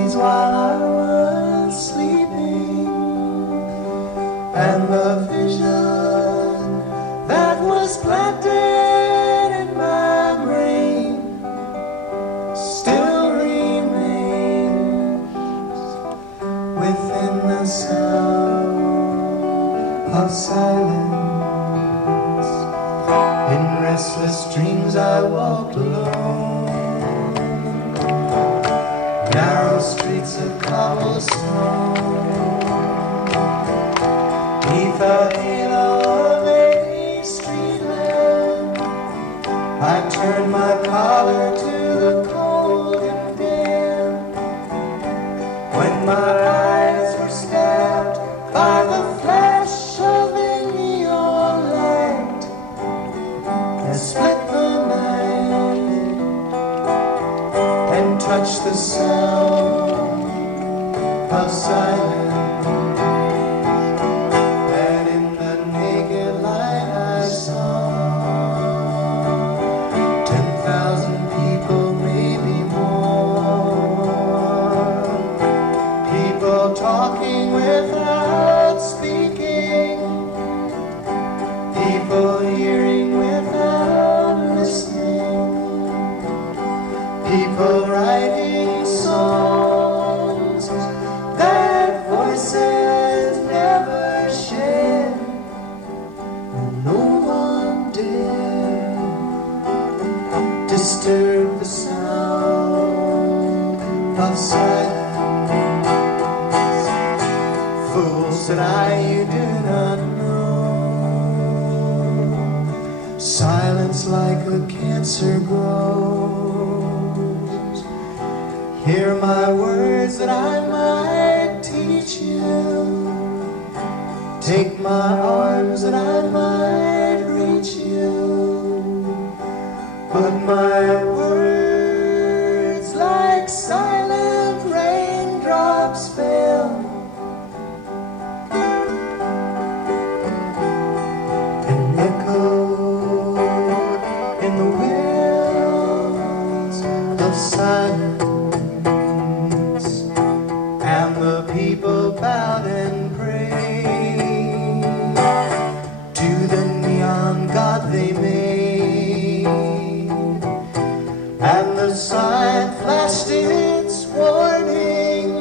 days while I was sleeping, and the vision that was planted in my brain still remains within the sound of silence. In restless dreams I walked alone, narrow streets of cobblestone, neath the halo of a street lamp. I turned my collar to the cold and damp, when my eyes were stabbed by the flash of a neon light that split the night and touched the sound of silence. And in the naked light I saw 10,000 people, maybe more. People talking without speaking, people hearing without listening, people writing songs that voices never shared, and no one dared disturb the sound of silence. Fool, said I, you do not know. Silence like a cancer grows. Hear my words that I might teach you. Take my arms that I might reach you. But my words like silent raindrops fell and echoed in the wells of silence, and the people bowed and prayed to the neon god they made, and the sign flashed its warning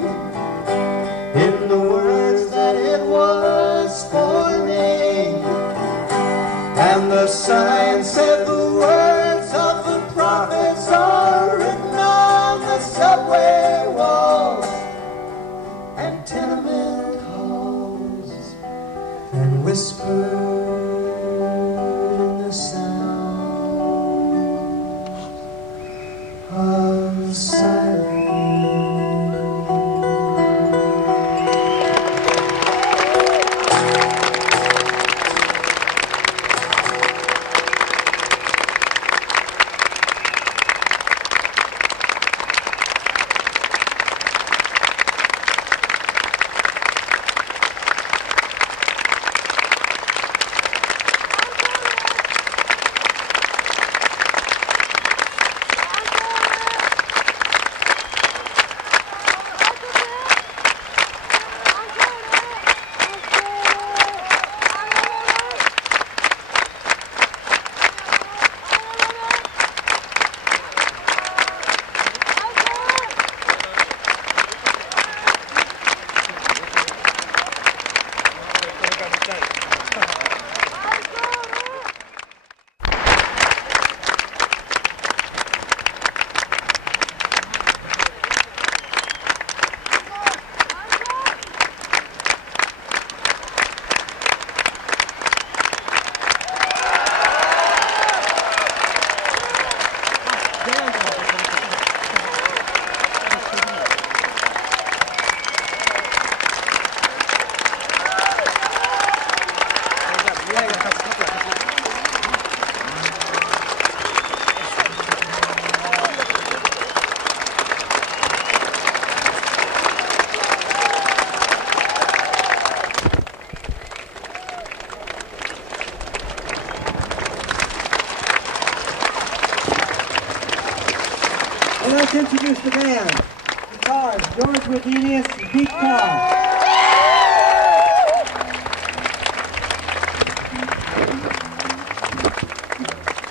guitars, George Wadenius, Pete Paul.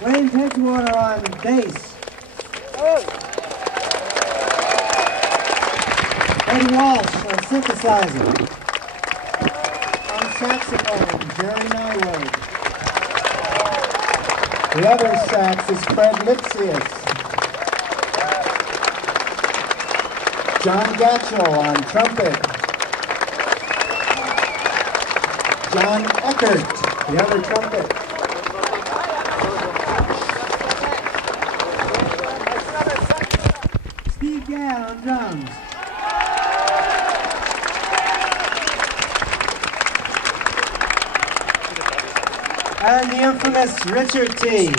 Wayne Penchwater on bass. Eddie Walsh on synthesizer. On saxophone, Jerry Nywood. The other sax is Fred Lipsius. John Gatchell on trumpet. John Eckert, the other trumpet. Steve Gadd on drums. And the infamous Richard T.